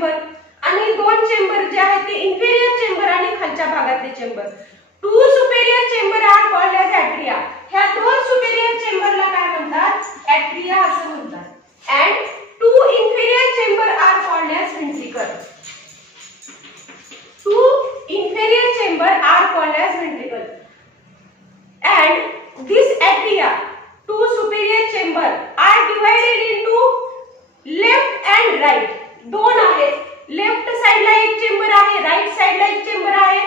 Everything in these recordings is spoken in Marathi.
चेंबर आणि दोन चेंबर जे आहेत ते इन्फेरियर चेंबर आणि खालच्या भागातले chamber. Two superior chamber are called as atria. ह्या दोन सुपेरियर चेंबरला काय म्हणतात? एट्रिया असं म्हणतात. And two inferior chamber are called as ventricle. Two inferior chamber are called as ventricle. And this atria, two superior chamber are divided into left and right. दोन आहेत. लेफ्ट साइडला एक चेंबर आहे, राइट साइडला एक चेंबर आहे.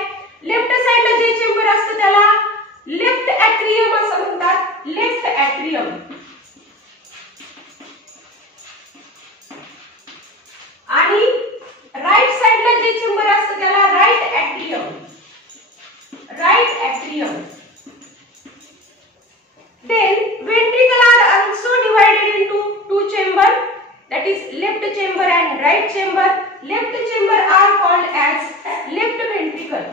लेफ्ट साइडला जे चेंबर असतं त्याला लेफ्ट एट्रियम असं म्हणतात. Left atrium. आणि राइट साइडला जे चेंबर असतं त्याला right atrium. Right atrium. Then ventricle are also divided into two chamber, that is left chamber and right chamber. Left chamber are called as left ventricle.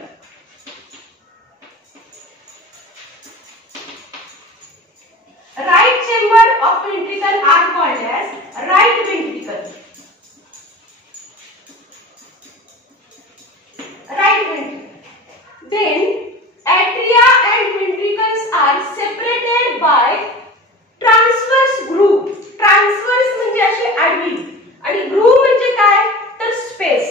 Right chamber of ventricle are called as right ventricle. Right ventricle. Then atria and ventricles are separated by transverse groove. Transverse म्हणजे अशी आडवी आणि groove म्हणजे काय? तर स्पेस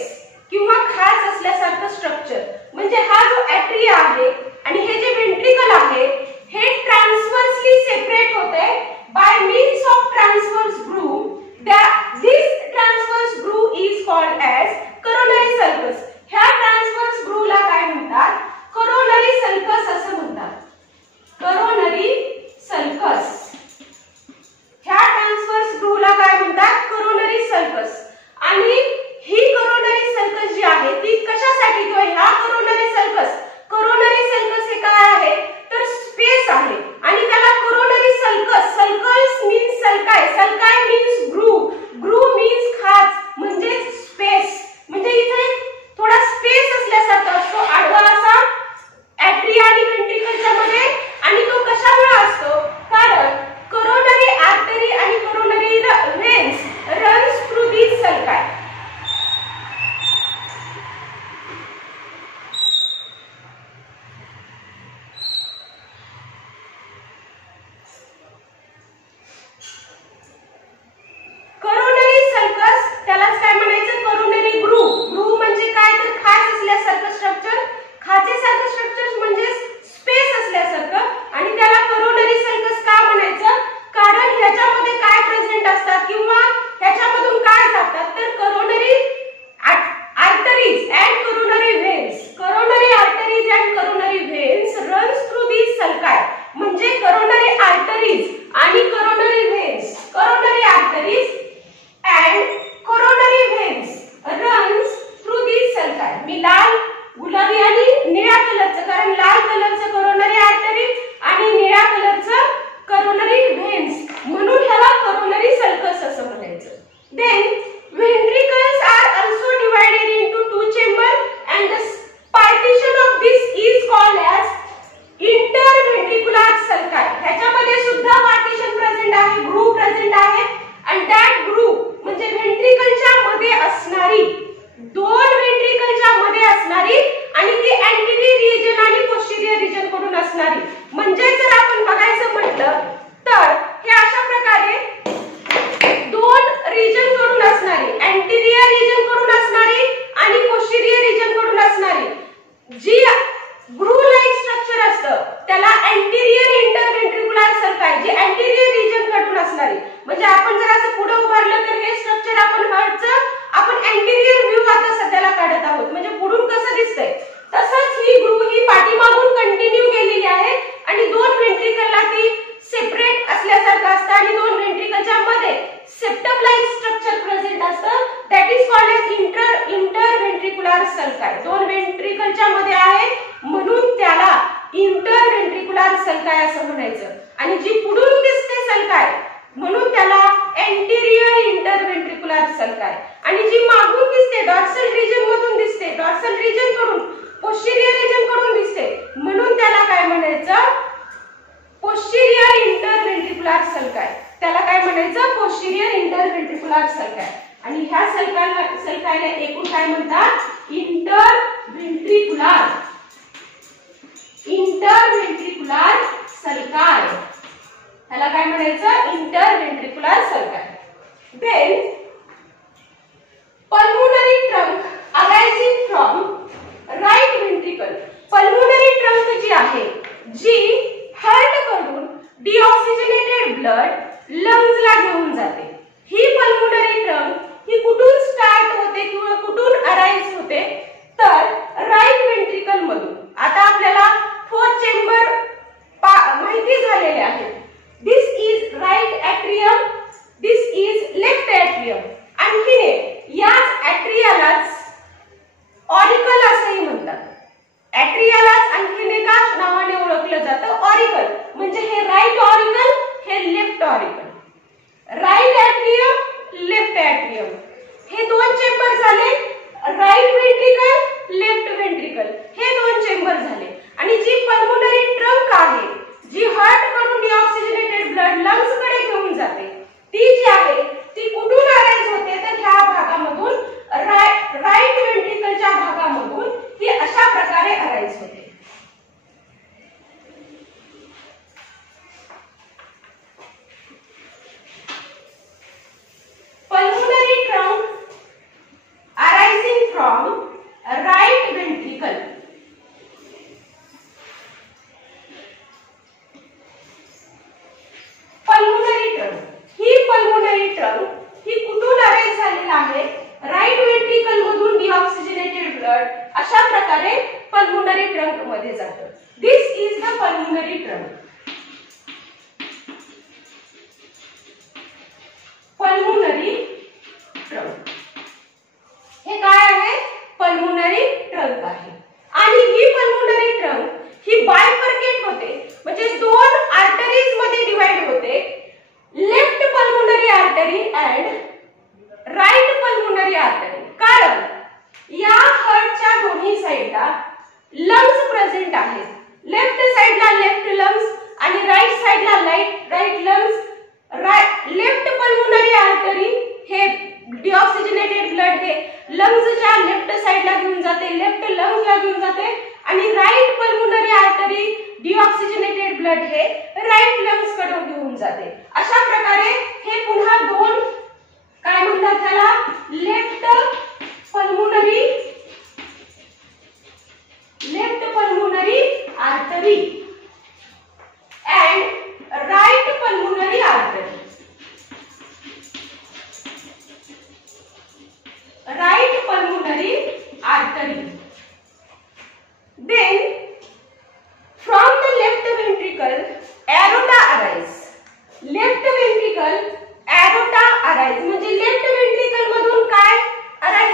किंवा खाच असल्यासारखं स्ट्रक्चर. म्हणजे हा जो एट्रिया आहे आणि हे जे वेंट्रिकल आहे हे ट्रान्सव्हर्सली सेपरेट होते by means of transverse groove. This transverse groove is called as coronary sulcus. ह्या ट्रान्सव्हर्स ग्रूवला काय म्हणतात? करोनरी सल्कस असं म्हणतात. Coronary sulcus. ह्या ट्रान्सव्हर्स ग्रूवला काय म्हणतात? Coronary sulcus. आणि ही करोनरी सल्कस जी आहे ती कशासाठी किंवा ह्या करोनरी सल्कस हे काय आहे? तर स्पेस आहे आणि त्याला coronary sulcus. Sulcus means sulci. Sulci means groove. Groove means खाच म्हणजे स्पेस. म्हणजे इथे थोडा स्पेस असल्यासारखा असतो आडवा असा एट्रिया आणि वेंट्रिकलच्या मध्ये. आणि तो कशामुळे असतो? कारण करोनरी आर्टरी आणि coronary veins runs through this सल्काय. Coronary sulcus त्यालाच काय म्हणायचं? Coronary groove. ग्रूव म्हणजे काय? तर खाच असल्यासारखं स्ट्रक्चर. खाचेसारखं स्ट्रक्चर म्हणजे स्पेस असल्यासारखं आणि त्याला करोनरी सल्कस का म्हणायचं? कारण ह्याच्यामध्ये काय प्रेझेंट असतात किंवा ह्याच्यामधून काय जातात? तर coronary arteries and coronary veins. Coronary arteries and coronary veins runs through this sulci. म्हणजे करोनरी आर्टरीज आणि coronary veins. Coronary arteries and coronary veins runs through this sulci. मी लाल, गुलाबी आणि निळ्या कलरचं, कारण लाल कलरचं करोनरी आर्टरी आणि निळ्या कलरचं करोनरी व्हेन्स म्हणून ह्याला करोनरी सल्कस असं म्हणायचं. Then ventricles are also divided into two chamber and the partition of this is called as interventricular sulci. ह्याच्यामध्ये सुद्धा पार्टिशन प्रेझेंट आहे, ग्रूव प्रेझेंट आहे. आणि दॅट ग्रूव म्हणजे व्हेंट्रिकलच्या मध्ये असणारी, दोन व्हेंट्रिकलच्या मध्ये असणारी आणि ती अँटेरियर रिजन आणि पोस्टेरियर रिजन कडून असणारी. म्हणजे जर आपण बघायचं म्हटलं तर हे अशा प्रकारे दोन रिजन कडून असणारी, अँटेरियर रिजन कडून असणारी आणि पोस्टेरियर रिजन कडून असणारी जी ग्रूव लाइक स्ट्रक्चर असतं त्याला अँटेरियर इंटरव्हेंट्रिक्युलर सल्काय. जी अँटेरियर रिजन कडून असणारी म्हणजे आपण जर असं पुढे उभारलं तर हे स्ट्रक्चर आपण अँटेरियर व्ह्यू आता सध्याला काढत आहोत. म्हणजे पुढून कसं दिसतंय तसंच ही ग्रूव ही पाठीमागून कंटिन्यू गेलेली आहे आणि दोन व्हेंट्रिकलला ती सेपरेट असल्यासारखं असतं आणि दोन व्हेंट्रिकलच्या मध्ये सेप्टम लाइक स्ट्रक्चर प्रेझेंट असतं. That is called as interventricular sulci. दोन व्हेंट्रिकलच्या मध्ये आहे म्हणून त्याला इंटरव्हेंट्रिक्युलर सल्काय असं म्हणायचं. आणि जी पुढून दिसते सल्काय म्हणून त्याला अँटेरियर इंटरव्हेंट्रिक्युलर सल्काय. आणि जी मागून दिसते डॉर्सल रिजन मधून दिसते, डॉर्सल रिजन कडून पोस्टेरियर रिजन कडून दिसते म्हणून त्याला काय म्हणायचं? पोस्टेरियर इंटरव्हेंट्रिक्युलर सल्काय. त्याला काय म्हणायचं? पोस्टेरियर इंटरव्हेंट्रिक्युलर सल्काय. आणि ह्या सलकाला एकूण काय म्हणतात? इंटरव्हेंट्रिक्युलर सलकाय. ह्याला काय म्हणायचं? Interventricular sulci. Then pulmonary trunk arising from right ventricle. pulmonary trunk जी आहे, जी हार्ट कडून डिऑक्सिजनेटेड ब्लड लंग्स ला घेऊन जाते. ही pulmonary trunk ही कुठून स्टार्ट होते किंवा कुठून अराइज होते? तर राईट वेंट्रिकल मधून. आता आपल्याला 4 चेंबर माहिती झालेले आहेत. This is right atrium, this is left atrium. आणखी याच एट्रियालाच ऑरिकल असंही म्हणतात. एट्रियालाच आणखीन एका नावाने ओळखलं जातं, ऑरिकल. म्हणजे हे राईट ऑरिकल, हे left auricle. Right atrium, left atrium हे 2 चेंबर झाले. राईट वेंट्रिकल, लेफ्ट वेंट्रिकल हे 2 चेंबर झाले. आणि जी पल्मोनरी ट्रंक आहे, जी हार्ट कडून डिऑक्सिजनेटेड ब्लड लंग्स कडे घेऊन जाते, ती जी आहे ती कुठून अराइज होते? तर ह्या भागामधून, राईट वेंट्रिकलच्या भागामधून ही अशा प्रकारे अराइज होते. Pulmonary trunk arising from right ventricle. Pulmonary trunk ही कुठून अराइज झालेला आहे? राईट वेंट्रिकल मधून डिऑक्सिजनेटेड ब्लड अशा प्रकारे पल्मोनरी ट्रंक मध्ये जातं. This is the pulmonary trunk. Pulmonary trunk हे काय आहे? पल्मोनरी ट्रंक आहे. आणि ही पल्मोनरी ट्रंक ही बायफर्केट होते, म्हणजे 2 आर्टरीज मध्ये डिवाइड होते. Left pulmonary artery and right pulmonary artery. कारण या हार्टच्या दोन्ही साइडला लंग्स प्रेझेंट आहेत. लेफ्ट साइडला लेफ्ट लंग्स आणि राईट साइडला right lungs. Left pulmonary artery हे डिऑक्सिजनेटेड ब्लड हे लंग्सच्या लेफ्ट साइडला घेऊन जाते, लेफ्ट लंग्सला घेऊन जाते. आणि right pulmonary artery deoxygenated blood हे राईट लंग्स कडे घेऊन जाते. अशा प्रकारे हे पुन्हा 2 काय म्हणतात त्याला? Left pulmonary artery and right pulmonary artery. Right pulmonary artery. Then from the left ventricle aorta arise. Left ventricle aorta arise म्हणजे लेफ्ट वेंट्रिकल मधून काय अराइज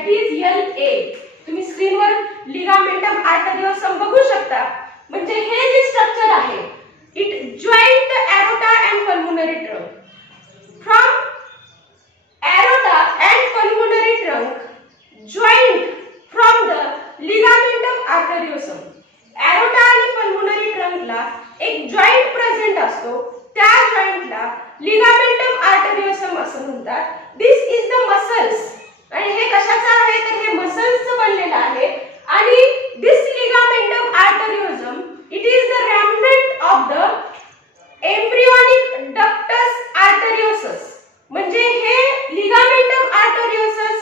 दॅट इज LA. तुम्ही स्क्रीनवर लिगामेंटम आर्टेरियोसम बघू शकता. म्हणजे हे जे स्ट्रक्चर आहे, it join the aorta and pulmonary trunk. From aorta and pulmonary trunk joint from the ligamentum आर्टेरियोसम. Aorta आणि पल्मोनरी ट्रंकला एक जॉईंट प्रेझेंट असतो. त्या जॉईंटला लिगामेंटम आर्टेरियोसम असं म्हणतात. दिस इज द मसल्स. आणि हे कशाचं आहे तर हे मसल्सचं बनलेलं आहे. आणि this ligamentum arteriosum it is the remnant of the embryonic ductus arteriosus. म्हणजे हे ligamentum arteriosum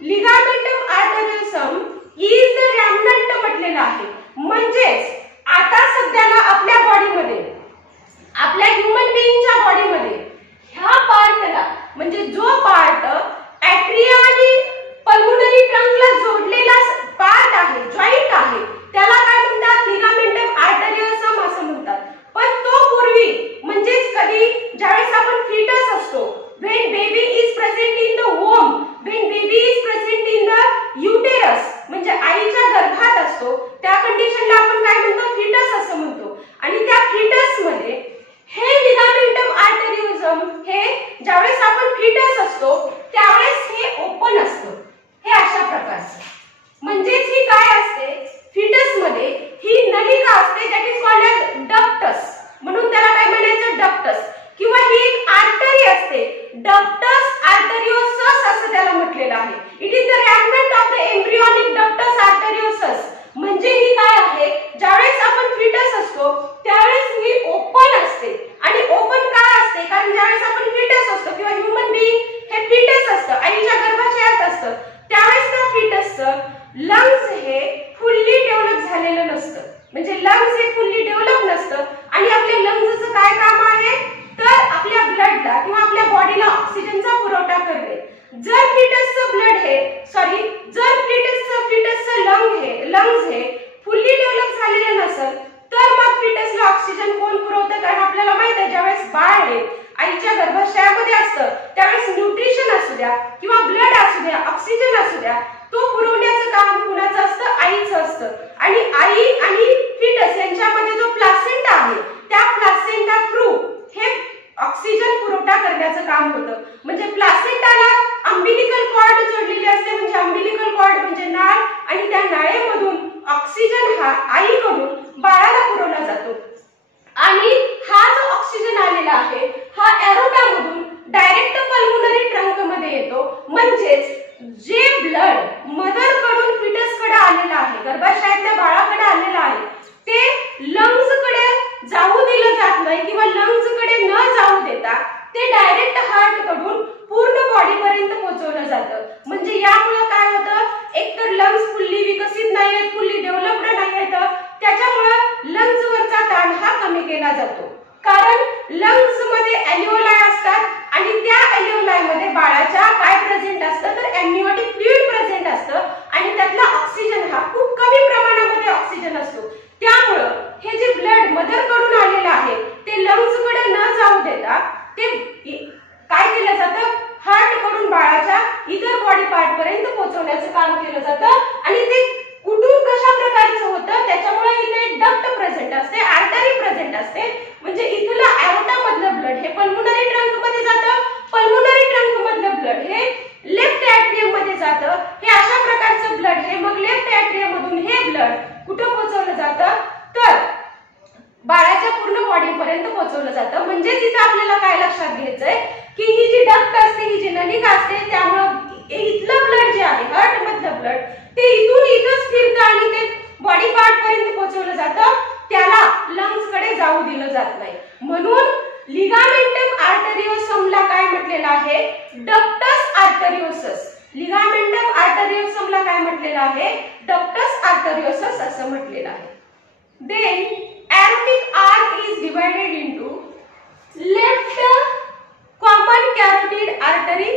ligamentum arteriosum is the remnant म्हटलेलं आहे. म्हणजेच आता सध्याला आपल्या बॉडीमध्ये, आपल्या ह्यूमन बीइंगच्या बॉडीमध्ये ह्या पार्टला, म्हणजे जो पार्ट ॲट्रिया आणि पल्मोनरी ट्रंकला जोडलेला पार्ट आहे, जॉईंट आहे, त्याला काय म्हणतात लिगामेंटम आर्टेरियोसम असं म्हणतात. पण तो पूर्वी म्हणजेच कधी ज्यावेळेस आपण फीटस असतो, when baby is present in the womb, when baby is present in the uterus, म्हणजे आईच्या गर्भात असतो, त्या कंडिशनला आपण काय म्हणतो फीटस असं म्हणतो. आणि त्या फीटस मध्ये हे लिगामेंटम आर्टेरियोसम हे ज्यावेळेस आपण फीटस असतो त्यावेळेस हे ओपन असतं. हे अशा प्रकारचं. म्हणजेच ही काय असते फीटस मध्ये ही नलिका असते, that is called as ductus. म्हणून त्याला काय म्हणायचं डक्टस. किंवा ही एक आर्टरी असते, डक्टस आर्टेरियोसस असं त्याला म्हटलेलं आहे. It is the remnant of the embryonic ductus arteriosus. म्हणजे ही काय आहे ज्यावेळेस आपण फीटस असतो त्यावेळेस ही ओपन असते. आणि ओपन का असते कारण ज्यावेळेस आपण फीटस असतो किंवा ह्यूमन बीइंग हे फीटस असतं, आईच्या गर्भाशयात असतं, त्यावेळेस त्या फीटसचं लंग्स हे फुल्ली डेव्हलप झालेलं नसतं. म्हणजे लंग्स हे फुल्ली डेव्हलप नसतं. आणि आपल्या लंग्सचं काय काम आहे तर आपल्या ब्लडला किंवा आपल्या बॉडीला ऑक्सिजनचा पुरवठा करणे. जर फीटसचं ब्लड हे जर फीटसचं लंग्स हे फुल्ली डेव्हलप झालेलं नसेल तर मग फीटसला ऑक्सिजन कोण पुरवतं. कारण आपल्याला माहित आहे ज्यावेळेस बाळ हे आईच्या गर्भाशयामध्ये असतं त्यावेळेस न्यूट्रिशन असू द्या किंवा ब्लड असू द्या, ऑक्सिजन असू द्या, तो पुरवण्याचं काम कुणाचं असतं आईचं असतं. आणि आई आणि फीटस यांच्यामध्ये जो प्लासेंटा आहे त्या प्लासेंटा थ्रू हे ऑक्सिजन पुरवठा करण्याचं काम होतं. म्हणजे प्लासेंटाला अंबिलिकल कॉर्ड जोडलेली असते. म्हणजे अंबिलिकल कॉर्ड म्हणजे नाळ. आणि त्या नाळेमधून ऑक्सिजन हा आईकडून बाळाला पुरवला जातो. आणि हा जो ऑक्सिजन आलेला आहे हा एरोटामधून डायरेक्ट पल्मोनरी ट्रंक मध्ये येतो. म्हणजेच जे ब्लड मदर कडून फीटस कडे आलेलं आहे, गर्भाशयातल्या बाळाकडे आलेलं आहे, ते लंग्स कडे जाऊ दिलं जात नाही किंवा लंग्स कडे न जाऊ देता ते डायरेक्ट हार्ट कडून पूर्ण बॉडी पर्यंत पोहोचवलं जातं. म्हणजे यामुळे काय होतं एकतर लंग्स फुल्ली विकसित नाही आहेत, फुल्ली डेव्हलप्ड नाही आहेत, त्याच्यामुळे लंग्स वरचा ताण हा कमी केला जातो. कारण लंग्स मध्ये एल्व्होलाई असतात आणि त्या एल्व्होलाई मध्ये बाळाच्या काय प्रेझेंट असतं तर एम्निओटिक फ्लुइड प्रेझेंट असतं. आणि त्यातला ऑक्सिजन हा खूप कमी प्रमाणामध्ये ऑक्सिजन असतो. त्यामुळे हे जे ब्लड मदर कडून आलेलं आहे ते लंग्स कडे न जाऊ देता ते काय केलं जातं हार्ट कडून बाळाच्या इतर बॉडी पार्ट पर्यंत पोहोचवण्याचं काम केलं जातं. आणि ते कुठून कशा प्रकारचं होतं त्याच्यामुळे इथे एक डक्ट प्रेझेंट असते, आर्टरी प्रेझेंट असते. म्हणजे इथला एरोटा मधलं ब्लड हे पल्मोनरी ट्रंक मध्ये जातं, पल्मोनरी ट्रंक मधलं ब्लड हे लेफ्ट ॲट्रियम मध्ये जातं. हे अशा प्रकारचं ब्लड हे मग लेफ्ट ॲट्रियम मधून हे ब्लड कुठं पोहोचवलं जातं तर बाळाच्या पूर्ण बॉडी पर्यंत पोहोचवलं जातं. म्हणजे तिथे आपल्याला काय लक्षात घ्यायचंय की ही जी डक्ट असते, ही जी नलिका असते, त्यामुळे इथलं ब्लड जे आहे हार्ट मधलं ब्लड ते इथून इथंच फिरतं आणि ते बॉडी पार्ट पर्यंत पोहोचवलं जातं. त्याला लंग्स कडे जाऊ दिलं जात नाही. म्हणून लिगामेंटम आर्टेरियोसमला काय म्हटलेलं आहे डक्टस आर्टेरियोसस. लिगामेंटम आर्टेरियोसमला काय म्हटलेलं आहे डक्टस आर्टेरियोसस असं म्हटलेलं आहे. Then aortic arch is divided into left common carotid artery,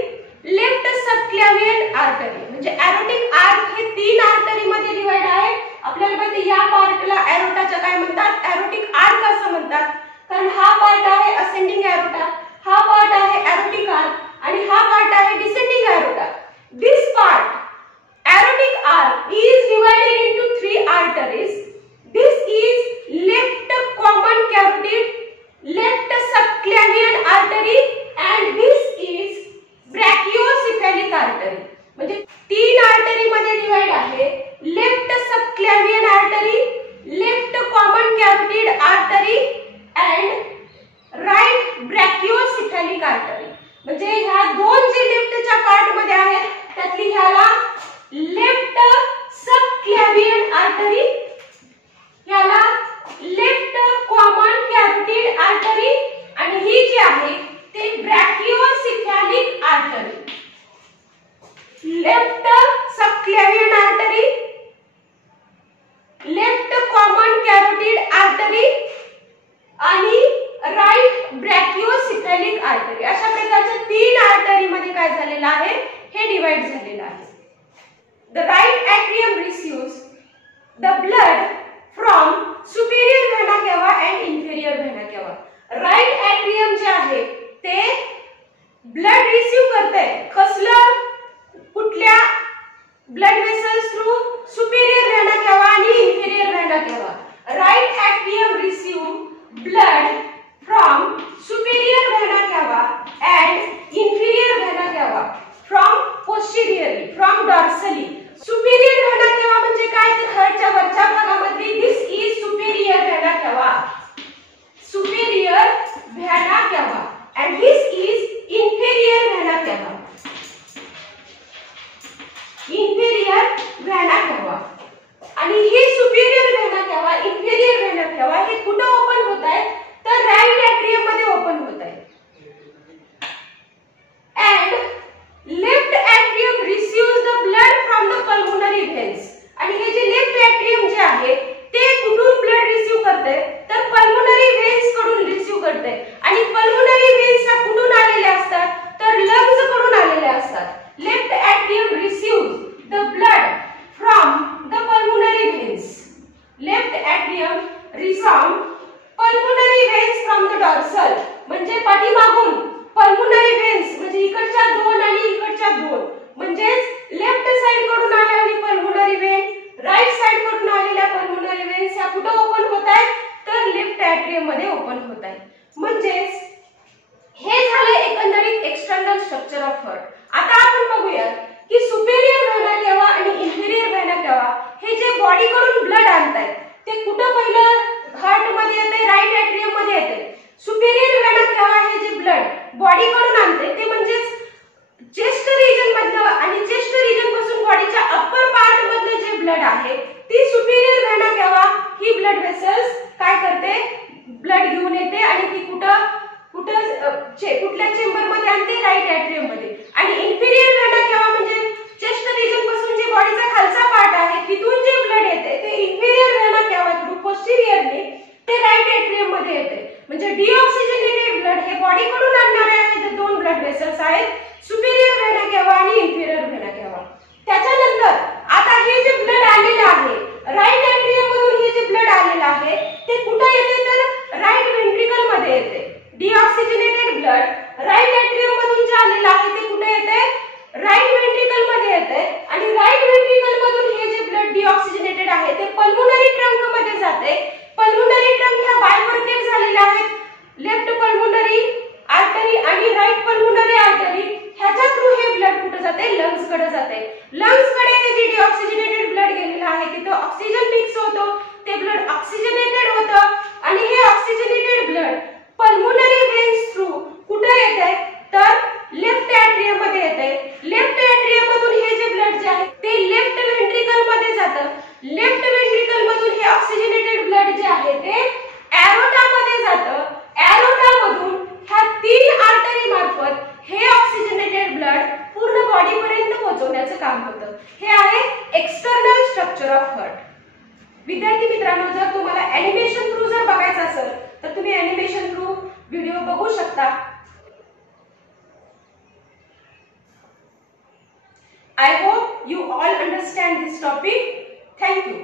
left subclavian artery. म्हणजे aortic arch हे 3 आर्टरी मध्ये डिवाइड आहे. आपल्याला माहिती या पार्टला एरोटाच्या काय म्हणतात aortic arch असं म्हणतात. कारण हा पार्ट आहे ascending aorta, हा पार्ट आहे aortic arch आणि हा पार्ट आहे descending aorta. This artery and this is brachiocephalic artery. म्हणजे 3 आर्टरी मध्ये डिवाइड आहे. Left subclavian artery, left common carotid artery and right brachiocephalic artery. म्हणजे ह्या दोन जे लेफ्टच्या पार्ट मध्ये आहेत त्यातली ह्याला लेफ्ट सबक्लॅव्हियन आर्टरी, ह्याला लेफ्ट कॉमन कॅरोटिड आर्टरी आणि ही जी आहे ते brachiocephalic artery. Left subclavian artery, left common carotid artery आणि राइट ब्रॅकिओसेफॅलिक आर्टरी अशा प्रकारच्या 3 आर्टरी मध्ये काय झालेलं आहे हे डिवाइड झालेलं आहे. The right atrium receives the blood from superior vena cava and inferior vena cava. Right atrium जे आहे ते ब्लड रिसीव करते. कसलं? कुठल्या? Blood vessels through superior Vena केवा आणि इन्फेरियर व्हेना केवा. Right atrium receive blood from superior Vena केवा and inferior vena cava from posteriorly, from dorsally. Superior Vena केवा म्हणजे काय? तर हार्टच्या वरच्या भागामधली दिस इज सुपेरियर व्हेना केवा. सुपेरियर व्हेना केवा and this is inferior vena cava. inferior vena cava आणि हे सुपेरियर व्हेना केवा, इन्फेरियर व्हेना केवा हे कुठे ओपन होत आहे? तर राइट एट्रियम मध्ये ओपन होत आहे. and left atrium receives the blood from the pulmonary veins. आणि हे जे लेफ्ट एट्रियम जे आहे ते कुठून ब्लड रिसीव करते? तर पल्मोनरी वेन्स कडून रिसीव करते. आणि पल्मोनरी वेन्स ह्या कुठून आलेल्या असतात? तर लंग्स कडून आलेल्या असतात. Left atrium receives the blood from the pulmonary veins. Left atrium receives pulmonary veins from the dorsal. म्हणजे पाठीमागून pulmonary veins म्हणजे इकडच्या 2 आणि इकडच्या 2 म्हणजे लेफ्ट साइड कडून आलेली pulmonary vein, राइट साइड कडून आलेल्या pulmonary veins ह्या कुठे ओपन होत आहेत? तर लेफ्ट एट्रियम मध्ये ओपन होत आहेत. म्हणजे हे झाले एकंदरीत एक्सटर्नल स्ट्रक्चर ऑफ हार्ट. आता आपण बघूया की सुपेरियर व्हेना केवा आणि इन्फेरियर व्हेना केवा हे जे बॉडी कडून ब्लड आणतात ते कुठे पहिलं हार्ट मध्ये येते? राइट एट्रियम मध्ये येते. सुपेरियर व्हेना केवा हे जे ब्लड बॉडी कडून आणते ते म्हणजे चेस्ट रिजन मधलं आणि चेस्ट रिजन पासून बॉडीच्या अप्पर पार्ट मधलं जे ब्लड आहे ती सुपेरियर व्हेना केवा ही ब्लड वेसल्स काय करते? ब्लड घेऊन येते आणि ती कुठल्या चेंबर मध्ये आणते? राइट एट्रियम मध्ये. आणि इन्फेरियर व्हेना केवा म्हणजे चेस्ट रिजन पासून जे बॉडीचा खालचा पार्ट आहे तिथून जे ब्लड येते ते इन्फेरियर व्हेना केवा थ्रू पोस्टेरियरली ते राइट एट्रियम मध्ये येते. म्हणजे डिऑक्सिजनेटेड ब्लड हे बॉडी कडून आणणारे आहेत जे 2 ब्लड वेसल्स आहेत, सुपेरियर व्हेना केवा आणि इन्फेरियर व्हेना केवा. त्याच्यानंतर आता हे जे ब्लड आलेलं आहे राइट एट्रियम मधून हे जे ब्लड आलेलं आहे ते कुठे येते? तर राइट वेंट्रिकल मध्ये येते. डिऑक्सिजनेटेड ब्लड राइट एट्रियम मधून जे आलेलं आहे ते कुठे येते? राइट वेंट्रिकल मध्ये येते. आणि राइट वेंट्रिकल मधून हे जे ब्लड डिऑक्सिजनेटेड आहे ते पल्मोनरी ट्रंक मध्ये जाते. पल्मोनरी ट्रंक ह्या बायफर्केट झालेल्या आहेत. लेफ्ट पल्मोनरी आर्टरी आणि राइट पल्मोनरी आर्टरी ह्याच्या थ्रू हे ब्लड कुठे जाते? लंग्स कडे जाते. लंग्स कडे हे जे डिऑक्सिजनेटेड ब्लड गेलेलं आहे तिथे ऑक्सिजन मिक्स होतो, ते ब्लड ऑक्सिजनेटेड होतं आणि हे oxygenated blood pulmonary veins through कुठे येते? तर लेफ्ट एट्रियम मध्ये येते. लेफ्ट एट्रियम मधून हे जे ब्लड जे आहे ते लेफ्ट वेंट्रिकल मध्ये जातं. लेफ्ट वेंट्रिकल मधून हे ऑक्सिजनेटेड ब्लड जे आहे ते एरोटा मध्ये जातं. एरोटा मधून ह्या 3 आर्टरी मार्फत हे ऑक्सिजनेटेड ब्लड पूर्ण बॉडी पर्यंत पोहोचवण्याचं काम होतं. हे आहे एक्सटर्नल स्ट्रक्चर ऑफ हार्ट. विद्यार्थी मित्रांनो, जर तुम्हाला एनिमेशन थ्रू जर बघायचं असेल तर तुम्ही एनिमेशन थ्रू व्हिडिओ बघू शकता. I hope you all understand this topic. Thank you.